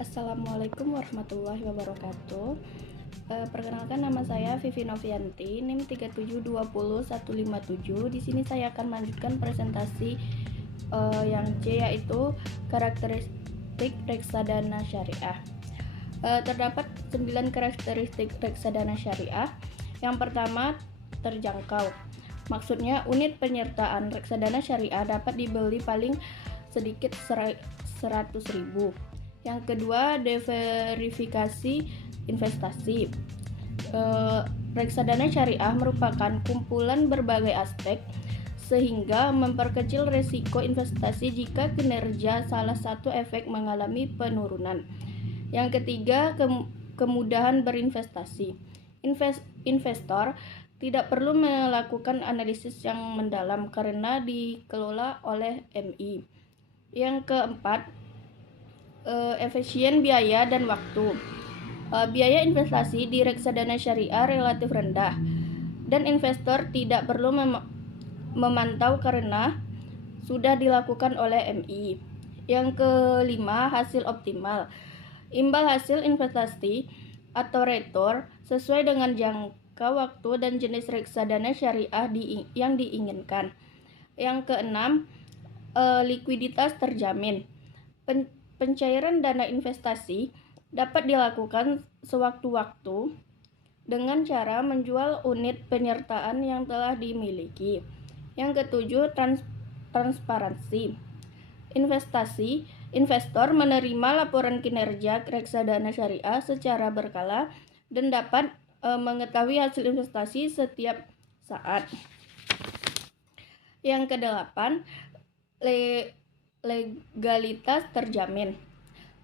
Assalamualaikum warahmatullahi wabarakatuh. Perkenalkan, nama saya Vivi Novianti, NIM 3720157. Di sini saya akan melanjutkan presentasi yang C, yaitu karakteristik reksadana syariah. Terdapat 9 karakteristik reksadana syariah. Yang pertama, terjangkau. Maksudnya, unit penyertaan reksadana syariah dapat dibeli paling sedikit 100.000. Yang kedua, diverifikasi investasi. Reksadana syariah merupakan kumpulan berbagai aspek sehingga memperkecil risiko investasi jika kinerja salah satu efek mengalami penurunan. Yang ketiga, kemudahan berinvestasi. Investor tidak perlu melakukan analisis yang mendalam karena dikelola oleh MI. Yang keempat, efisien biaya dan waktu. Biaya investasi di reksadana syariah relatif rendah dan investor tidak perlu memantau karena sudah dilakukan oleh MI. Yang kelima, hasil optimal. Imbal hasil investasi atau return sesuai dengan jangka waktu dan jenis reksadana syariah yang diinginkan. Yang keenam, likuiditas terjamin. Pencairan dana investasi dapat dilakukan sewaktu-waktu dengan cara menjual unit penyertaan yang telah dimiliki. Yang ketujuh, transparansi. Investor menerima laporan kinerja reksadana syariah secara berkala dan dapat mengetahui hasil investasi setiap saat. Yang kedelapan, legalitas terjamin.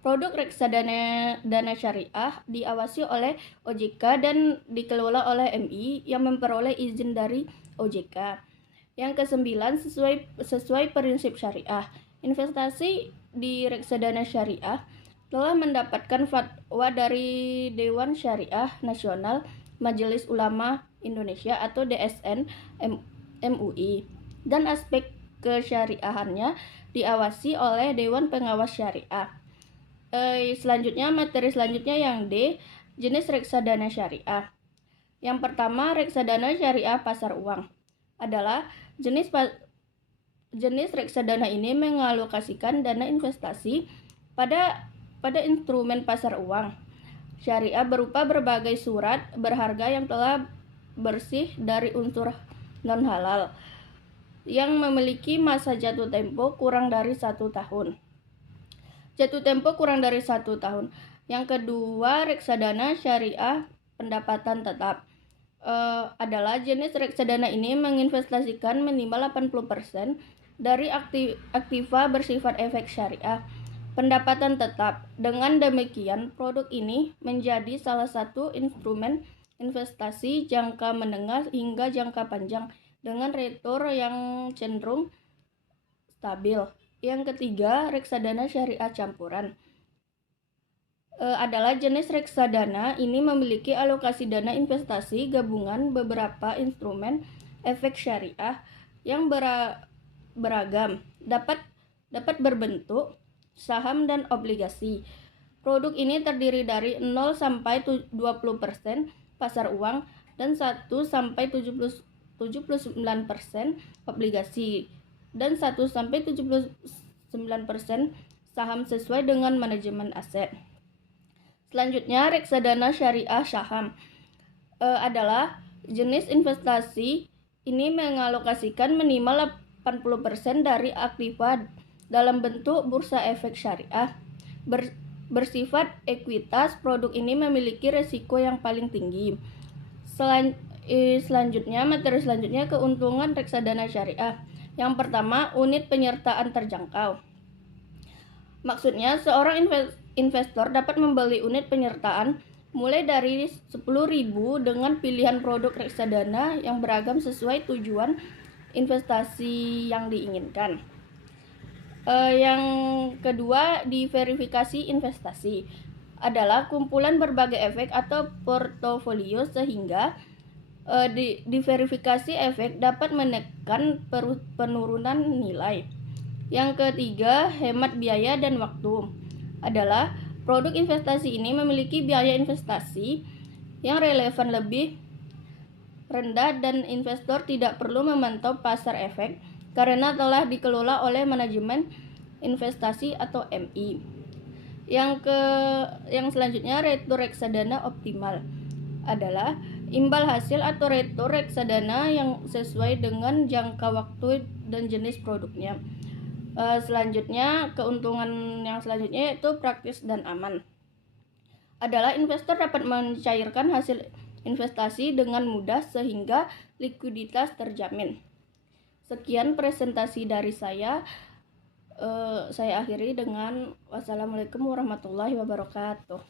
Produk reksadana syariah diawasi oleh OJK dan dikelola oleh MI yang memperoleh izin dari OJK. Yang kesembilan, sesuai prinsip syariah. Investasi di reksadana syariah telah mendapatkan fatwa dari Dewan Syariah Nasional Majelis Ulama Indonesia atau DSN MUI, dan aspek kesyariahannya diawasi oleh Dewan Pengawas Syariah. Materi selanjutnya yang D, jenis reksadana syariah. Yang pertama, reksadana syariah pasar uang adalah jenis reksadana ini mengalokasikan dana investasi pada instrumen pasar uang syariah berupa berbagai surat berharga yang telah bersih dari unsur non-halal yang memiliki masa jatuh tempo kurang dari 1 tahun. Yang kedua, reksadana syariah pendapatan tetap adalah jenis reksadana ini menginvestasikan minimal 80% dari aktiva bersifat efek syariah pendapatan tetap. Dengan demikian, produk ini menjadi salah satu instrumen investasi jangka menengah hingga jangka panjang dengan return yang cenderung stabil. Yang ketiga, reksadana syariah campuran adalah jenis reksadana ini memiliki alokasi dana investasi gabungan beberapa instrumen efek syariah yang beragam, dapat berbentuk saham dan obligasi. Produk ini terdiri dari 0 sampai 20% pasar uang dan 1 sampai 79% obligasi dan 1 sampai 79% saham sesuai dengan manajemen aset. Selanjutnya, reksadana syariah saham adalah jenis investasi ini mengalokasikan minimal 80% dari aktiva dalam bentuk bursa efek syariah. Bersifat ekuitas, produk ini memiliki risiko yang paling tinggi. Materi selanjutnya keuntungan reksadana syariah. Yang pertama, unit penyertaan terjangkau. Maksudnya, seorang investor dapat membeli unit penyertaan mulai dari 10.000 dengan pilihan produk reksadana yang beragam sesuai tujuan investasi yang diinginkan. Yang kedua, diverifikasi investasi adalah kumpulan berbagai efek atau portofolio sehingga diverifikasi efek dapat menekan penurunan nilai. Yang ketiga, hemat biaya dan waktu adalah Produk investasi ini memiliki biaya investasi yang relevan lebih rendah dan investor tidak perlu memantau pasar efek karena telah dikelola oleh manajemen investasi atau MI. Yang selanjutnya, retur reksadana optimal adalah imbal hasil atau retur reksadana yang sesuai dengan jangka waktu dan jenis produknya. Selanjutnya, keuntungan yang selanjutnya yaitu praktis dan aman. Adalah investor dapat mencairkan hasil investasi dengan mudah sehingga likuiditas terjamin. Sekian presentasi dari saya. Saya akhiri dengan wassalamualaikum warahmatullahi wabarakatuh.